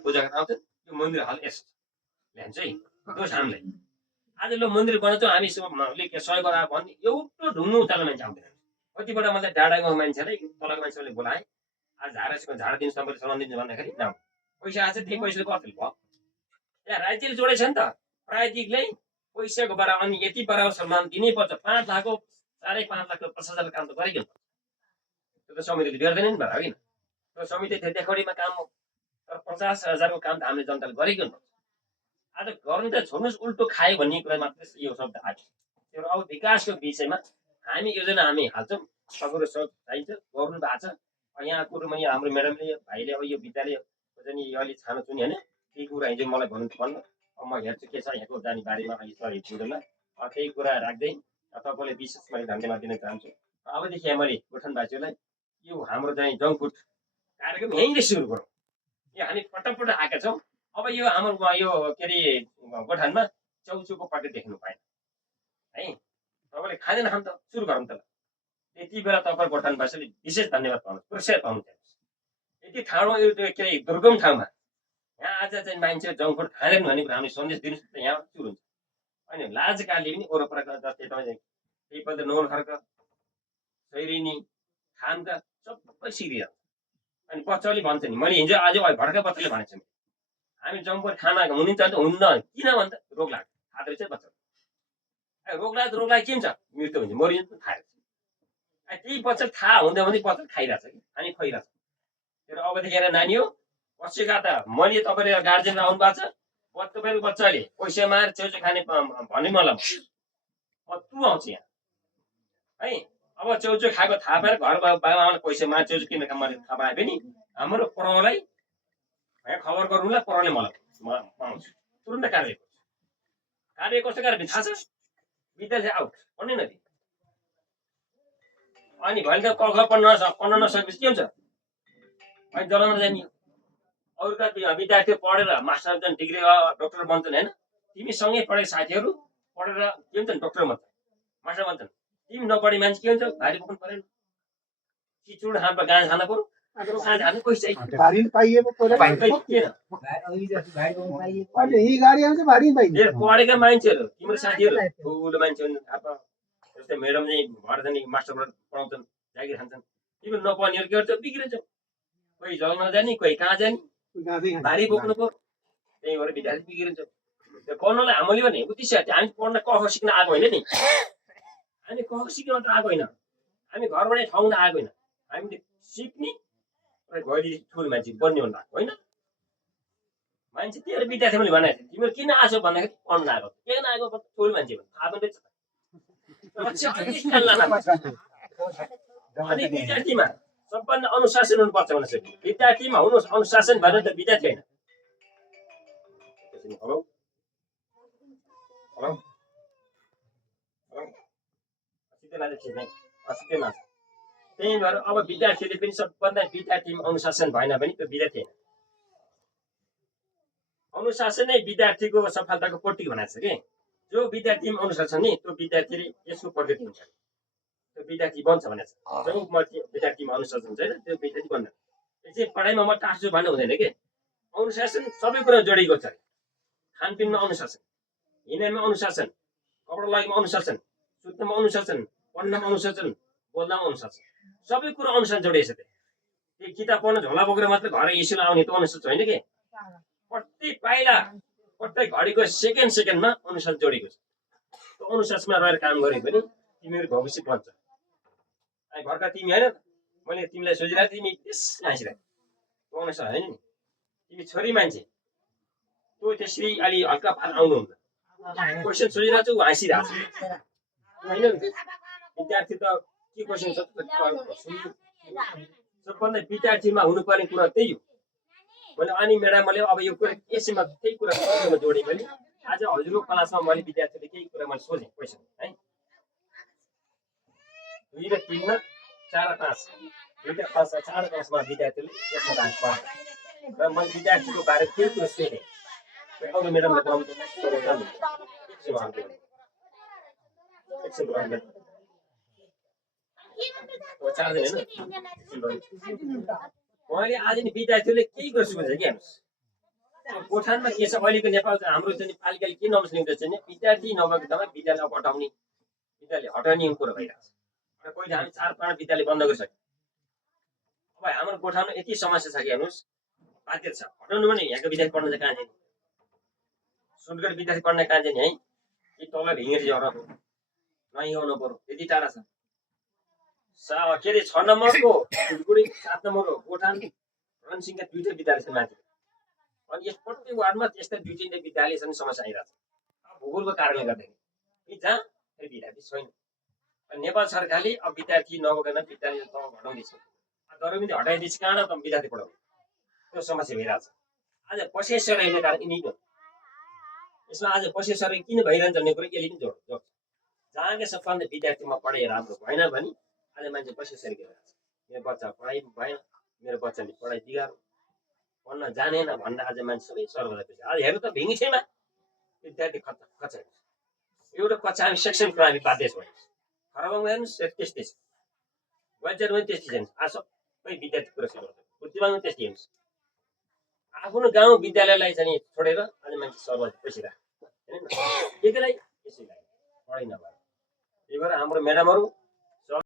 पूजा गर्न आउँछ यो मन्दिर हाल यस्तो ल्यान्छ है दोष हामीलाई आज ल मन्दिर बनाउँछौँ हामी सहयोग गरायो भन्ने एउटा ढुङ्नु उचाल्ने मान्छे आउँदैन कतिपल्ट मलाई डाँडाको मान्छेलाई तलको मान्छेले बोलाएँ आज झाडा दिनु तपाईँले चलाउनु दिन्छ भन्दाखेरि न पैसा आएको छ त्यही पैसाले कति भयो यहाँ राज्यले जोडेछ नि त प्राविधिकले पैसाको बराबर अनि यति बराबर सम्मान दिनै पर्छ 5 लाखको 5.5 लाख 50,000 काम त गरिकन त्यो त समितिले गर्दैन नि भयो किन त्यो समिति देखाउनेमा काम हो तर 50,000 को काम त हामीले जनताले गरिकन आज गर्नु त छोड्नुहोस् उल्टो खायो भन्ने कुरा मात्रै यो शब्द आयो त्यो अब विकासको विषयमा हामी योजना हामी हाल्छौँ सबैको सब चाहिन्छ गर्नु भएको छ यहाँ कुरोमा यहाँ हाम्रो म्याडमले भाइले अब यो विद्यालय चाहिँ यो अलि छानो चुनि होइन केही कुरा हिजो मलाई भन्नु अब म हेर्छु के छ यहाँको जाने बारेमा अहिले सर हिँड्छुमा त्यही कुरा राख्दै तपाईँले विशेष मैले धन्यवाद दिन चाहन्छु अबदेखि यहाँ मैले गोठनवासीलाई यो हाम्रो चाहिँ जङ्क फुड कार्यक्रम यहीँले सुरु गरौँ यो हामी पटक आएका छौँ अब यो हाम्रो यो के अरे गोठानमा चौचोको पट्टि देख्नु पाएन है तपाईँले खाँदैन खान त सुरु गरौँ त यति बेला तपाईँ गोठानवासीले विशेष धन्यवाद पाउनुहोस् पुरस्कार पाउनु चाहनुहोस् यति ठाउँमा यो के अरे दुर्गम ठाउँमा यहाँ आज चाहिँ मान्छे जङ्क फुड खाँदैन भन्ने कुरा हामीले सन्देश दिनुहोस् त यहाँ सुरु हुन्छ अनि लाज कालले पनि वरपरका जस्तै तपाईँ त्यहीपल्ट नोल खर्क सैरिनी खामका सबै सिरिया अनि बच्चाले भन्छ नि मैले हिजो आज भर्खर बच्चाले भनेको छु हामी जङ्क फुड खाना हुनु चाहन्छ हुन्न किन भन्दा रोग लाग्छ थाहा रहेछ बच्चा रोग लाग्दा के हुन्छ मृत्यु हुन्छ मरिन्छ थाहा रहेछ त्यही बच्चा थाहा हुँदैन भने बच्चा खाइरहेछ कि अनि खुवाइरहेछ तर अबदेखि हेर नानी हो कसैका त मैले तपाईँले गार्जेन आउनु भएको छ तपाईँको बच्चाले पैसा मार छेउछेउ खाने भन्ने मलाई म तँ आउँछु यहाँ है अब छेउछेउ खाएको थाहा पाएर घर बाबाआमाले पैसा मार छेउछेउ किन मैले थाहा पाएँ पनि हाम्रो प्रहलाई खबर गरौँला प्रहले मलाई पाउँछु तुरुन्त कार्य कस्तो कार्य थाहा छ विद्यालय आउट पढ्नै नदी अनि भएन त कख पढ्न नसकेपछि के हुन्छ अनि जलाउन जाने अरू त विद्यार्थी पढेर मास्टर डिग्री डक्टर बन्छन् होइन तिमी सँगै पढेको साथीहरू पढेर के हुन्छ डक्टर भन्छन् मास्टर भन्छन् तिमी नपढे मान्छे के हुन्छ भारी बोक्नु परेन खिचुड खान गाँस खान पर्यो पढेका मान्छेहरू तिम्रो साथीहरू ठुलो मान्छे जस्तै म्याडम चाहिँ घर जाने मास्टरबाट पढाउँछन् जागिर खान्छन् तिम्रो नपढ्नेहरू के गर्छ बिग्रिन्छ कोही जल्न जाने कोही कहाँ जाने भारी बोक्नु पर्यो त्यही भएर विद्यार्थी बिग्रिन्छ त्यो पढ्नलाई हामीले भने उद्देश्य हामी पढ्न कख सिक्न आएको होइन नि हामी कख सिक्न मात्र आएको होइन हामी घरबाट ठाउँमा आएको होइन हामीले सिक्ने र घरि ठुलो मान्छे बन्ने हुनु भएको होइन मान्छे त्यही विद्यार्थी मैले भनेको थिएँ तिमीहरू किन आएको भन्दाखेरि पढ्न आएको किन आएको ठुलो मान्छे भने थाहा पनि अनि विद्यार्थीमा सबभन्दा अनुशासन हुनुपर्छ भनेर विद्यार्थीमा हुनु अनुशासन भएन त विद्यार्थी होइन हेलो हेलो त्यही भएर अब विद्यार्थीले पनि सबभन्दा विद्यार्थीमा अनुशासन भएन भने त्यो विद्यार्थी होइन अनुशासन नै विद्यार्थीको सफलताको प्रतीक भनेको छ कि जो विद्यार्थीमा अनुशासन नि त्यो विद्यार्थीले यसको प्रगति हुन्छ त्यो विद्यार्थी बन्छ भनेको छ जो विद्यार्थीमा अनुशासन हुन्छ होइन त्यो विद्यार्थी बन्छ यो चाहिँ पढाइमा म टास्छु भन्नु हुँदैन कि अनुशासन सबै कुरा जोडिएको छ खानपिनमा अनुशासन हिँड्नमा अनुशासन कपडा लगाइमा अनुशासन सुत्नमा अनुशासन पढ्नमा अनुशासन बोल्नमा अनुशासन सबै कुरा अनुशासन जोडिएको छ त्यो किताब पढ्न झोला बोकेर मात्र घर स्कुल आउने त अनुशासन होइन कि प्रत्येक पाइला प्रत्येक घडीको सेकेन्डमा अनुशासन जोडिएको छ त्यो अनुशासनमा रहेर काम गरे भने तिमीहरू भविष्य बन्छ अनि घरका तिमी होइन मैले तिमीलाई सोचिरहेको तिमी त्यस हाँसिरहेको अनुसार होइन नि तिमी छोरी मान्छे त्यो त्यसरी अलि हल्का भार आउनुहुन्न क्वेसन सोचिरहेको छु हाँसिरहेको छ होइन विद्यार्थी त के क्वेसन छ सबभन्दा विद्यार्थीमा हुनुपर्ने कुरा त्यही हो मैले अनि म्याडमले अब यो कुरा यसैमा त्यही कुरा जोडेँ मैले आज हजुरको क्लासमा मैले विद्यार्थीले केही कुरा मैले सोधेँ क्वेसन है 2 र 3 मा 4 र 5 दुईटा क्लास 4 क्लासमा विद्यार्थीले एकमा डान्स पढाए र मैले विद्यार्थीको बारे केही कुरा सोधेँ अरू म्याडमले मैले आज नि विद्यार्थीले केही कुरा सोधेँ कि हेर्नुहोस् गोठानमा के छ अहिलेको नेपाल हाम्रो चाहिँ पालिकाले के नम्सिँदैछ भने विद्यार्थी नभएको ठाउँमा विद्यालय हटाउने विद्यालय हटाउने कुरो भइरहेको छ र कोही हामी 4-5 विद्यालय बन्द गरिसक्यौँ। अब हाम्रो गोठामा यति समस्या छ कि हेर्नुहोस् बाध्य छ हटाउनु भने यहाँको विद्यार्थी पढ्न चाहिँ कहाँ जाने सुनगढ विद्यार्थी पढ्न कहाँ जाने है कि तल भिङ्गेरी झर नहीँ आउनु पर्यो यति टाढा छ के अरे 6 नम्बरको सिलगढी 7 नम्बरको गोठान रणसिंहका 2 विद्यालय छन् माथि अनि यस प्रत्येक वार्डमा त्यस्तै 2-3 विद्यालय छन् समस्या आइरहेको छ भूगोलको कारणले गर्दाखेरि जहाँ विद्यार्थी छैन नेपाल सरकारले अब विद्यार्थी नभएन विद्यालय तल घटाउँदैछ गरौँ हटाइदिएपछि कहाँ त विद्यार्थी पढाउने त्यो समस्या भइरहेको छ आज पसेसर हेर्ने कारण यिनी हो यसमा आज पसेसर किन भइरहन्छ भन्ने कुरो यसले पनि जोड्छ जहाँकै सबभन्दा विद्यार्थीमा पढाइ राम्रो भएन भने आज मान्छे पसेसर गरिरहेको छ मेरो बच्चा पढाइ भएन मेरो बच्चाले पढाइ बिगार्यो पढ्न जानेन भन्दा आज मान्छे सबै सर्वदा आज हेर्नु त भिङ्गेरीमा विद्यार्थी खच्चा एउटा कक्षा हामी सेक्सन प्रणाली बाध्य छौँ खरबमा हेर्नुहोस् त्यस्तै छ बजारमा पनि त्यस्तै छ आज सबै विद्यार्थी पुरस्कार गर्छ बुद्धिमानमा त्यस्तै हेर्नुहोस् आफ्नो गाउँ विद्यालयलाई चाहिँ छोडेर आज मान्छे सर्वदा बसिरहेको होइन के के लागि यसैलाई पढाइ नभएर त्यही भएर हाम्रो म्याडमहरू